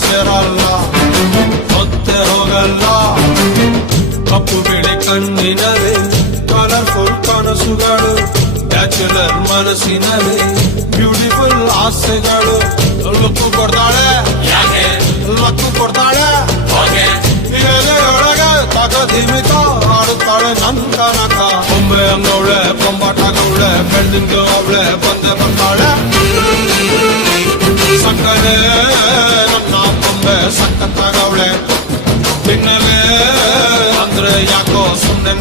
ಸೇರಲ್ಲ ಮತ್ತೆ ಹೋಗಲ್ಲ. ಕಪ್ಪು ಬಿಳಿ ಕಣ್ಣಿನಲ್ಲಿ ಕಲರ್ಫುಲ್ ಕನಸುಗಳು, ಬ್ಯಾಚುಲರ್ ಮನಸ್ಸಿನಲ್ಲಿ ಬ್ಯೂಟಿಫುಲ್ ಆಸೆಗಳು. ಲಕ್ಕು ಕೊಡ್ತಾಳೆ ಲಕ್ಕು ಕೊಡ್ತಾಳೆ ಒಳಗೆ ತಗದಿಮಿತ ಆಡುತ್ತಾಳೆ ನನ್ನ ಕನಕ. ಬೊಂಬೆ ಅಂಗವಳೆ ಬೊಂಬಾಟಗವಳೆ ಬೆಳ್ದಿಂಗ ಅವಳೆ ಬಂದೆ ಬರ್ತಾಳೆ. ಸಕ್ಕರೆ ನನ್ನ ಬೊಂಬೆ ಸಕ್ಕತ್ತಾಗವಳೆ. ಬಿನ್ನಲೆ ಅಂದ್ರೆ ಯಾಕೋ ಸುಮ್ಮನೆ